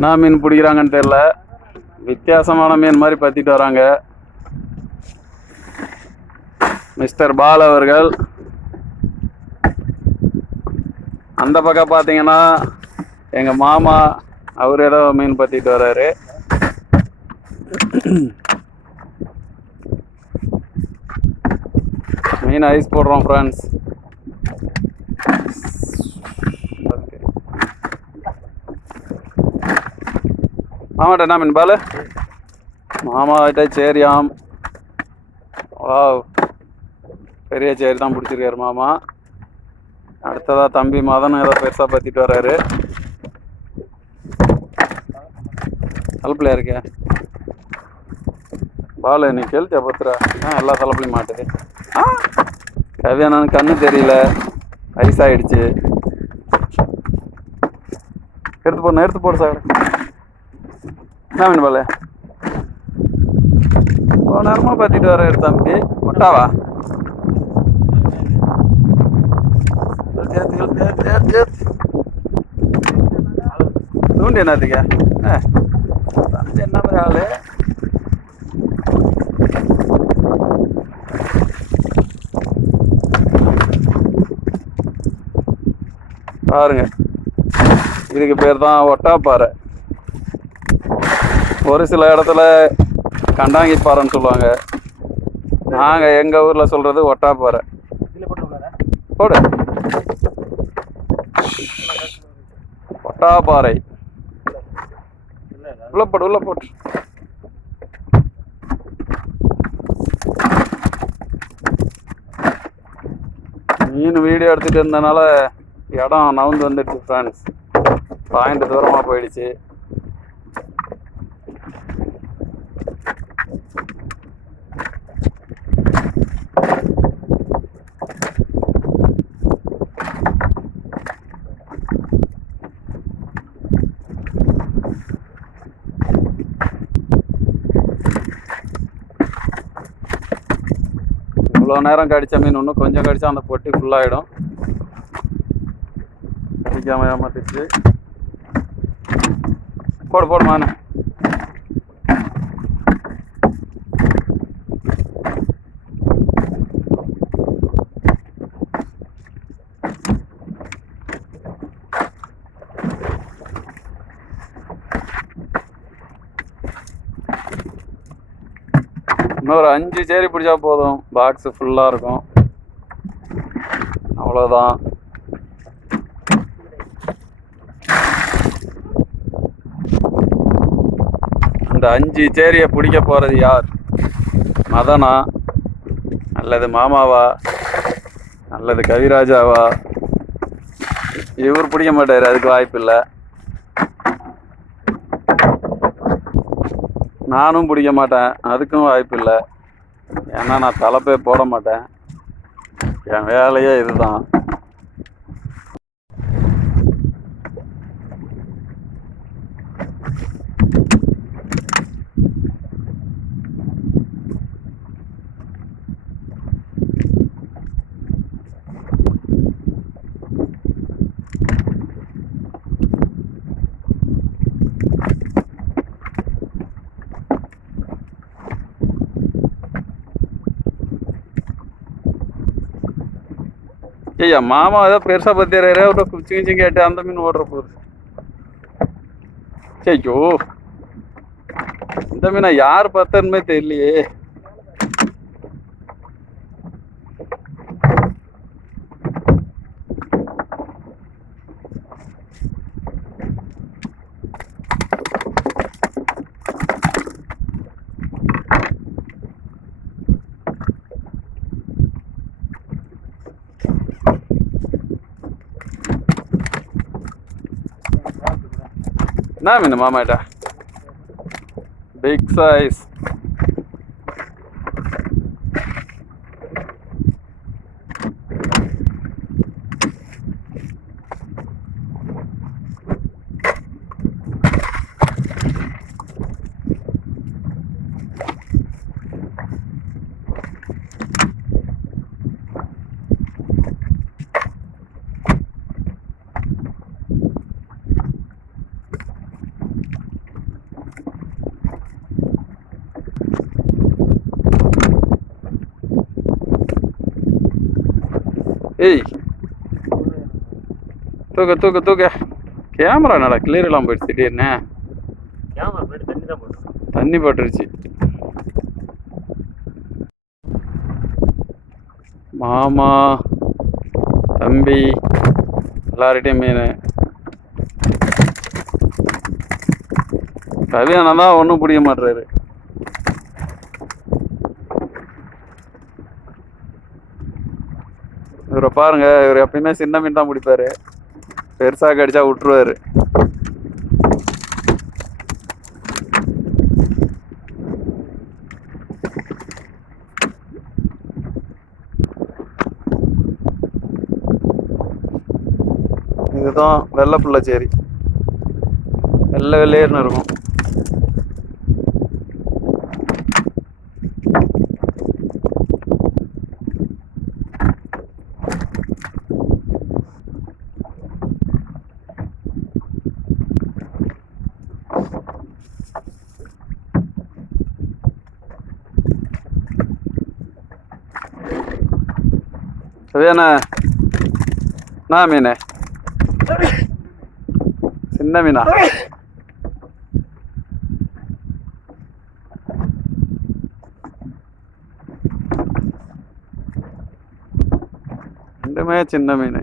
என்ன மீன் பிடிக்கிறாங்கன்னு தெரில வித்தியாசமான மீன் மாதிரி பற்றிட்டு வராங்க. மிஸ்டர் பால் அவர்கள். அந்த பக்கம் பார்த்தீங்கன்னா எங்கள் மாமா அவர் ஏதோ மீன் பற்றிட்டு வர்றாரு மீன் ஐஸ் போடுறோம் ஃப்ரெண்ட்ஸ் மாமாட்ட என்ன மீன் மாமாட்ட மாமா கிட்ட சேரியாம். வாவ். பெரிய சேரி தான் பிடிச்சிருக்காரு மாமா. அடுத்ததாக தம்பி மதன் ஏதோ பெருசாக பற்றிட்டு வர்றாரு தலைப்பில் இருக்கே? பால் நீ கேள்வியா பத்துரா ஆ எல்லா தலைப்புலையும் மாட்டுது. ஆ கவியானு கண்ணு தெரியல. வயசாகிடுச்சு எடுத்து போடணும் எடுத்து போடு சார். என்ன வேணும் பாலு? இவ்வளோ நேரமாக பார்த்துட்டு வர தம்பி. முட்டாவா? சேர்த்து சேர்த்து தூண்டி என்னத்துக்க ஆ தம்பி என்ன மாதிரி ஆளு? பாருங்க. இதுக்கு பேர் தான் ஒட்டாப்பாறை. ஒரு சில இடத்துல கண்டாங்கி பாறைன்னு சொல்லுவாங்க. நாங்கள் எங்கள் ஊரில் சொல்கிறது ஒட்டாப்பாறை. போடு. ஒட்டாப்பாறை. உள்ள போடு உள்ள போட்டு மீன் வீடியோ எடுத்துகிட்டு இருந்தனால இடம் நவுந்து வந்துடுச்சு ஃப்ரெண்ட்ஸ் பாயிண்ட் தூரமாக போயிடுச்சு. இவ்வளோ நேரம் கடித்த மீன் இன்னும் கொஞ்சம் கடித்தா அந்த பொட்டி ஃபுல்லாகிடும் கடிக்காம ஏமாத்திடுச்சு. போடு போடு மானு. இன்னொரு அஞ்சு சேரி பிடிச்சா போதும். பாக்ஸ் ஃபுல்லாக இருக்கும். அவ்வளோதான் அந்த அஞ்சு சேரியை பிடிக்க போகிறது யார்? மதனா? அல்லது மாமாவா? அல்லது கவிராஜாவா? இவர் பிடிக்க மாட்டார் அதுக்கு வாய்ப்பு இல்லை நானும் பிடிக்க மாட்டேன். அதுக்கும் வாய்ப்பு இல்லை. ஏன்னா நான் தலைப்பே போட மாட்டேன். என் வேலையே இதுதான். ஐயா மாமா ஏதோ பெருசா பத்தியாரு ஒரு குச்சி குச்சி ஆட்டு அந்த மீன் ஓடுற போகுது. ஐயோ இந்த மீனை யார் பார்த்தனுமே தெரியலையே. என்ன மீன் மாமாட்ட பிக் சைஸ் ஏய். தூக்க தூக்க தூக்க. கேமரா என்னடா கிளியர் இல்லாமல் போயிடுச்சு திடீர்னு. கேமரா முன்னாடி தண்ணி தான் போட்டுருக்கோம் தண்ணி பட்டுருச்சு. மாமா தம்பி எல்லார்கிட்டையும் மீன். கல்யாணம் தான் ஒன்றும் பிடிக்க மாட்டுறாரு இவரை பாருங்க இவர் எப்பயுமே சின்ன மீன் தான் பிடிப்பாரு. பெருசாக கடிச்சா விட்டுருவாரு. இதுதான் வெள்ளை புள்ளச்சேரி. வெள்ளை வெள்ளையர்னு இருக்கும். கவியாண்ணா என்ன மீன் சின்ன மீனா ரெண்டுமே சின்ன மீன்